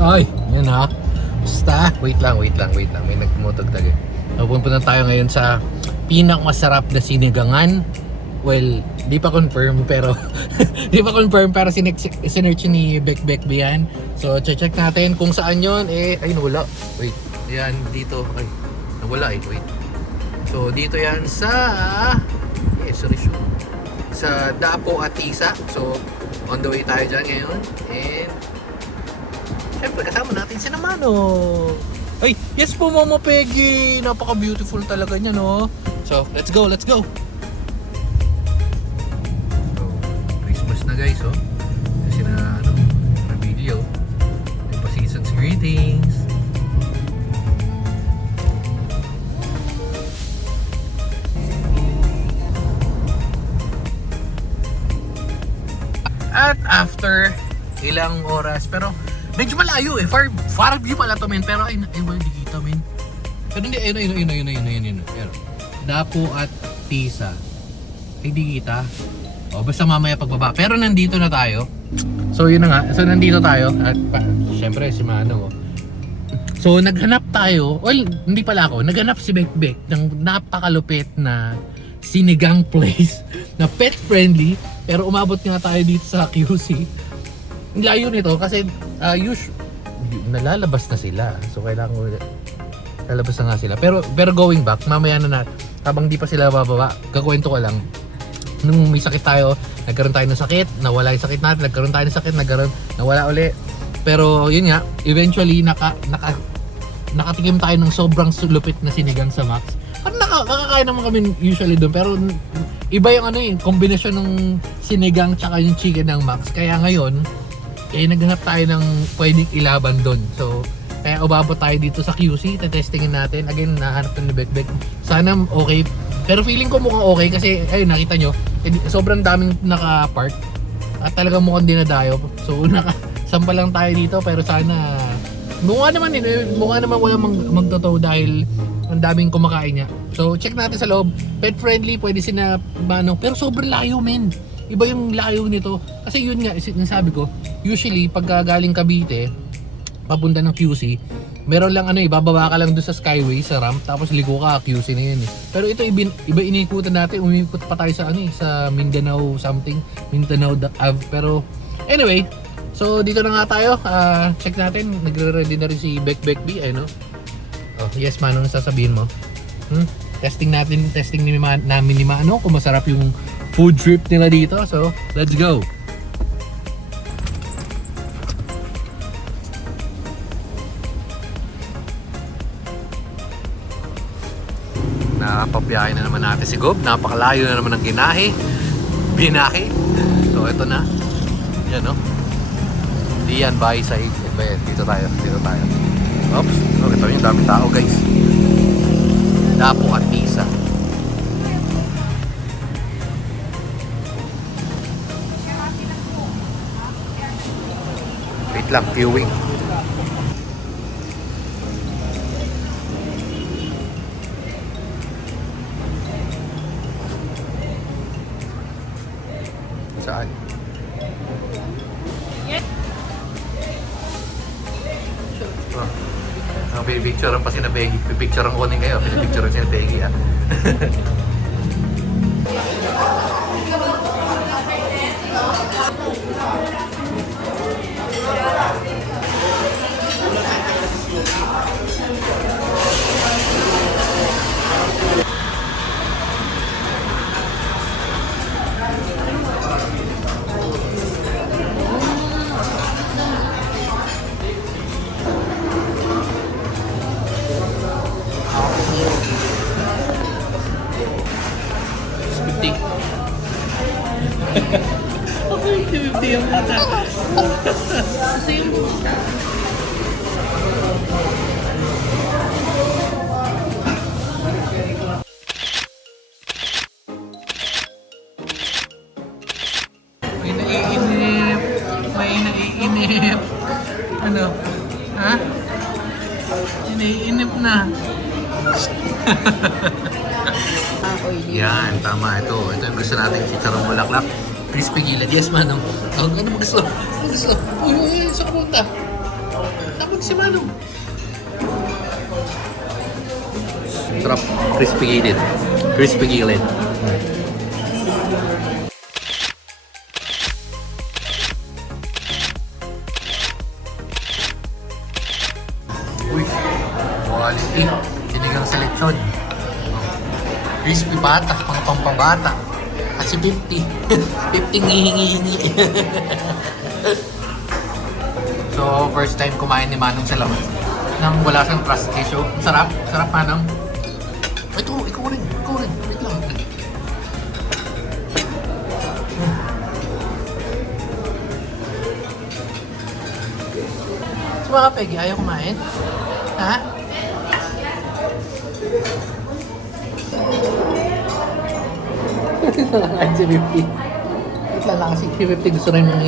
Ay, yan ha. Basta, wait lang. May nagmutagtag eh. Pupunta tayo ngayon sa pinakamasarap na sinigangan. Well, di pa confirm pero sinearch ni Beck yan. So, check natin kung saan yon. Ay nawala. Wait. Yan dito. Ay, nawala eh. Wait. So, dito yan sa sorry. Sa Dapo Atisa. So, on the way tayo dyan ngayon. And syempre, kasama natin si Namano. Ay, yes po Mama Peggy. Napaka-beautiful talaga niya, no? So, let's go. So, Christmas na guys, oh. Kasi na video. May pa-season's greetings. At after ilang oras, pero medyo malayo eh. Far view pala to men. Pero wala di kita men. Pero hindi, ayun. Dapo at Tisa. Ay di kita. O basta mamaya pagbaba. Pero nandito na tayo. So yun na nga. So nandito tayo. At syempre si Mano. So naghanap tayo. Well, hindi pala ako. Naghanap si Beck ng napakalupit na sinigang place na pet friendly. Pero umabot nga tayo dito sa QC. Ang layo nito kasi nalalabas na sila. So kailangan ko lalabas na nga sila. Pero going back, mamaya na habang di pa sila bababa, kakwento ko lang. Nung may sakit tayo, nagkaroon tayo ng sakit, nawala yung sakit natin, nagkaroon tayo ng sakit, nawala uli. Pero yun nga, eventually nakatikim tayo ng sobrang lupit na sinigang sa Max. Nakakain naman kami usually doon, pero iba yung kombinasyon ng sinigang tsaka yung chicken ng Max. Kaya ngayon, naghanap tayo ng pwedeng ilaban doon. So, kaya umabot tayo dito sa QC, testingin natin. Again, nahanap ni Beck. Sana okay. Pero feeling ko mukhang okay kasi, ayun, nakita nyo, sobrang daming naka-park. At talagang mukhang dinadayo. So, nakasampa lang tayo dito, pero sana, mukha naman walang magtotoo dahil ang daming kumakain niya. So, check natin sa loob. Pet friendly, pwede sinabano. Pero sobrang layo, men. Iba yung layo nito. Kasi yun nga, sabi ko, usually, pagka galing Cavite, papunta ng QC, meron lang bababa ka lang doon sa Skyway, sa ramp, tapos ligo ka, QC na yun eh. Pero ito, iba iniikutan natin. Umikot pa tayo sa sa Mindanao something. Mindanao Ave. Pero, anyway, so dito na nga tayo. Check natin. Nagre-ready na rin si Beck B. Ayun, no? Oh, yes, Mano, sasabihin mo? Testing namin ni Mano kung masarap yung food trip nila dito. So, let's go! Napabiyahe na naman natin si Gob. Napakalayo na naman ng binahe. So, ito na. Yan, no? Diyan, bahay sa dito tayo. Oops, ito yung daming tao guys. Dapo at Tisa. Wait lang, viewing. Saan? Pinipicturean pa si na Peggy. Pipicturean ko din kayo. Pinipicturean si na Peggy, ha? Okay, yung mata. May naiinip. Ano? Ha? Naiinip na. Yan, tama ito. Ito yung gusto natin chicharong bulaklak. Crispy gilid. Yes, Manong. Ano mo gusto? Uy, saan ka punta? Tapos si Manong. Sarap. Crispy gilid. Crispy gilid. Uy. Quality. Sinigang sa lechon. Crispy bata. Mga pampabata. Kasi 50. 50 ngihingi-hingi. So, first time kumain ni Manong sa labas nang wala siyang trust issue. Sarap. Sarap, Manong. Ikaw rin. Wait lang. Si mga Peggy, ayaw kumain? Ha? Nakakain si 50. Wait lang kasi si 50 gusto rin nung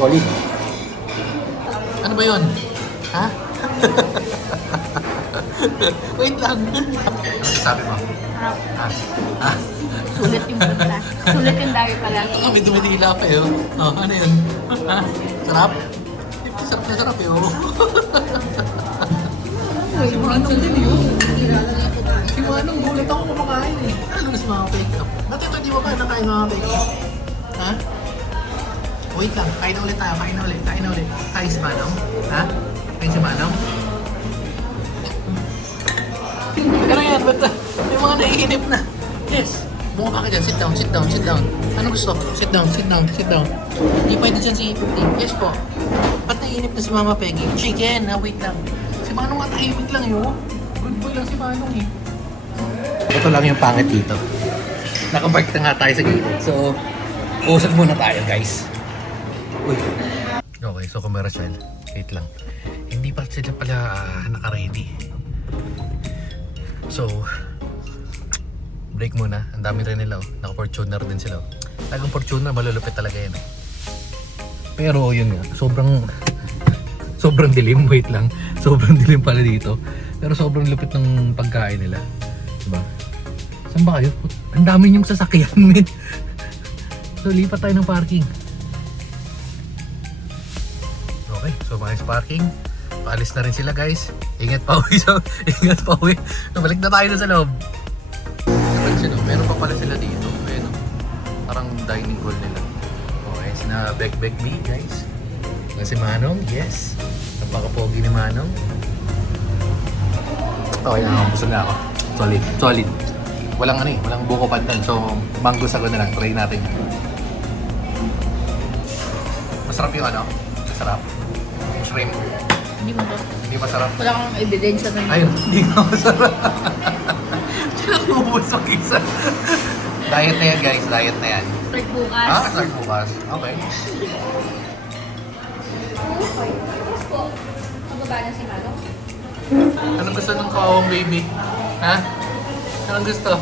solid. Ano ba yun? Ha? Wait lang. Ano sabi mo? Ha? Sulit yung punta. Sulit yung dami pala. Kami dumitila pa yun. Oh, ano yun? Ha? Sarap? Sarap na sarap yun. Si Manong din yun. Si Manong gulat ako kumakain eh. Ano na si mga Peggy? Ba't ito di ba ba nakain mga Peggy? Ha? Wait lang, kain na ulit tayo, kain na ulit. Kain si Manong? Ha? Kain si Manong? Ano yan? Ba't may mga naiinip na? Yes. Bumaba ka dyan, sit down. Ano gusto? Sit down. Hindi pwede dyan si 50. Yes po. Ba't naiinip na si Mama Peggy? Chicken, wait lang. Si Manong nga tahimik lang yun. Good boy lang si Manong eh. Ito lang yung pangit dito. Nakabark na nga tayo sa gilid. So, usap muna tayo guys. Uy. Okay, so commercial. Wait lang. Hindi pa sila pala naka-ready. So, break muna. Ang dami rin nila. Naka-Fortuner din sila. Talagang Fortuner, malulupit talaga yan. Pero yun nga, sobrang dilim. Wait lang. Sobrang dilim pala dito. Pero sobrang lupit ng pagkain nila. Diba? Saan ba kayo? Ang dami niyong sasakyan, men. So, lipat tayo ng parking. Okay, so maayos parking. Paalis na rin sila guys. Ingat pa uwi. Balik na tayo na sa loob. Meron pa pala sila dito. Ayun, parang dining hall nila. Okay, sina Beg Me guys. Si Manong, yes. Napaka-pogi ni Manong. Okay na, busog na ako. Solid. Walang walang buko pandan. So, mango sago na lang. Try natin. Masarap yung Masarap. Shrimp. Hindi masarap. Wala kang ebidensya na. Ayun, hindi nga masarap. Sinakubos ang isa. Diet na yan guys, diet na yan. Start bukas. Start bukas. Okay. Pababa na si Manong. Anong gusto ng kawawang baby? Ha? Anong gusto?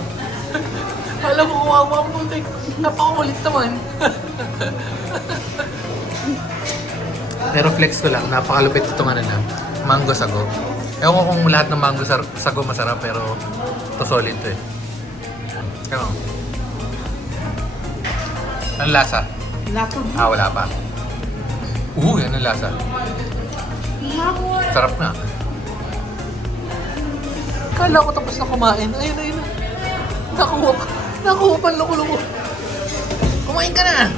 Alam mo, kawawa mo. Napakawalit naman. Pero flex ko lang, napakalupit itong mango sago. Ewan ko kung lahat ng mango sago masarap, pero ito solid to eh. Ano? Anong lasa? Lako. Wala pa. Yan ang lasa. Sarap na. Kala ko tapos na kumain. Ayun. Nakuha pa loko-loko. Kumain ka na.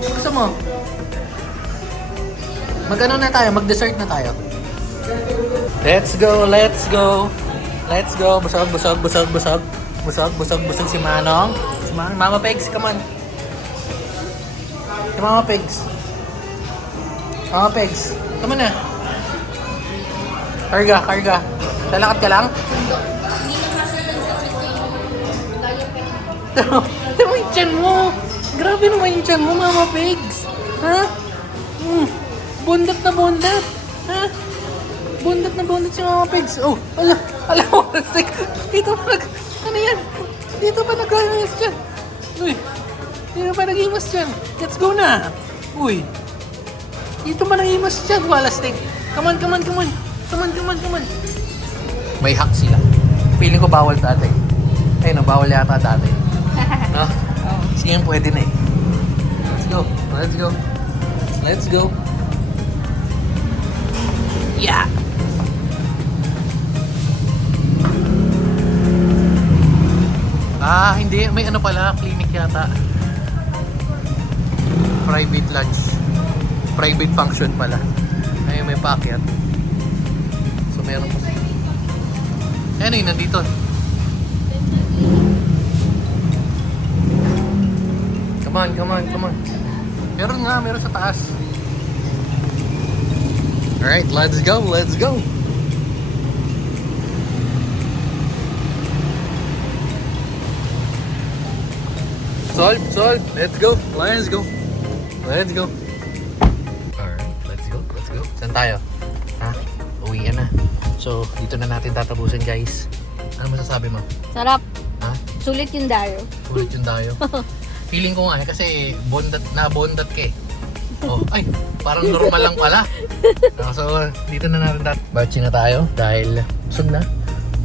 Gusto mo? Mag-ano na tayo? Mag-dessert na tayo. Let's go. Busog si Manong. Si Mama Pegs, come on. Si Mama Pegs. Mama Pegs, come on na. Karga. Lalakad ka lang? Tama yung tiyan mo. Grabe naman yung tiyan mo, Mama Pegs. Ha? Bundat na bundat. Ha? Bundat na bundat si Mama Pegs. Oh, ala mo. Dito pa ano yan? Dito pa nag-imas dyan. Uy. Dito pa nag-imas dyan. Let's go na. Uy. Dito pa nag-imas dyan. Walastik. Come on. May hack sila. Feeling ko bawal dati. Ayun, bawal yata dati. No? Sige, pwede na eh. Let's go. Yeah! Ah, hindi. May ano pala, clinic yata. Private lunch. Private function pala. Ayun, may paakyat. So, meron pa. Ano yun, nandito. Come on, come on, come on. Meron nga, meron sa taas. Alright, let's go, let's go. Solve. Let's go. Let's go. Let's go. Alright, let's go. Let's go. Saan tayo? Ha? Uwian na. So, dito na natin tatapusin, guys. Ano masasabi mo? Sarap. Ha? Sulit yung dayo. Ulit yung tayo. Feeling ko nga kasi bondat ka eh. Oh, ay, parang normal lang pala. So, dito na natin batch na tayo dahil busog na.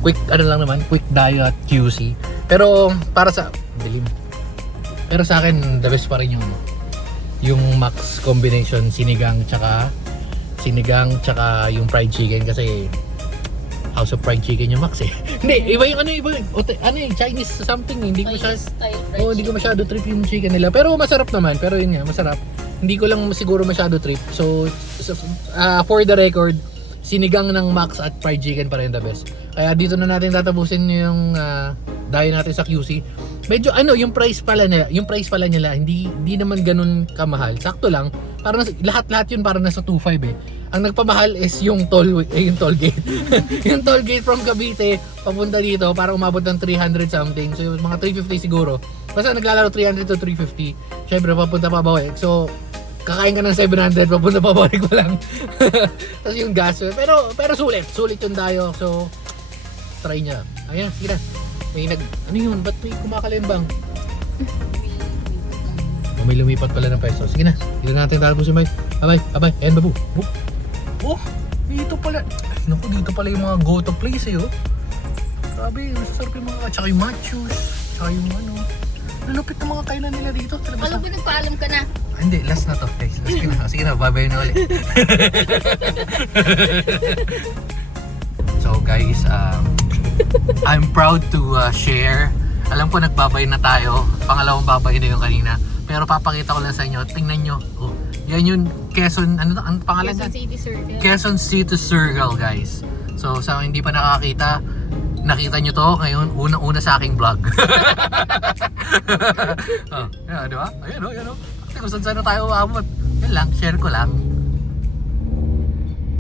Quick, ano lang naman, quick dayo at QC. Pero para sa, dilim. Pero sa akin, the best pa rin yung max combination sinigang tsaka yung fried chicken kasi House of Fried Chicken yung max eh. Hindi, iba yung Chinese something eh. Hindi ko masyado trip yung chicken nila. Pero masarap naman, pero yun nga, masarap. Hindi ko lang siguro masyado trip. So for the record, sinigang ng Max at fried chicken pa rin the best. Kaya dito na natin tatapusin yung dayo natin sa QC. Medyo yung price pala nila hindi naman ganun kamahal. Sakto lang. Parang lahat yun parang nasa 2.5 eh. Ang nagpamahal is yung toll gate. Yung toll gate from Cavite papunta dito para umabot ng 300 something. So yung mga 350 siguro. Basta naglalaro 300 to 350. Syempre papunta pa bawik. So kakain ka ng 700 papunta pa bawik mo lang. Tapos yung gas. Pero sulit yung dayo. So try niya. Ayan, sige na. Ano yun? Ba't may kumakalembang? May lumipat pala ng peso. Sige na. Dito natin tatapusin ba? Abay. Ayan babu. Oh, dito pala. Ay, naku, dito pala yung mga go-to place eh, oh. Grabe, masarap yung mga, tsaka yung machos, tsaka yung lalupit ng mga kainan nila dito. Alam ko, nagpaalam ka na. Ah, hindi, last na to, guys. Sige na, babay na ulit. So, guys, I'm proud to share. Alam ko nagbabay na tayo. Pangalawang babay na yung kanina. Pero papakita ko lang sa inyo. Tingnan nyo. Oh, yan yung Quezon, ano pangalan Quezon yan? City Circle. Quezon City Circle, guys. So, sa hindi pa nakakita, nakita nyo to ngayon, una sa aking vlog. Oh, yan, di ba? Ayan o. Kung saan na tayo umabot. Yan lang, share ko lang.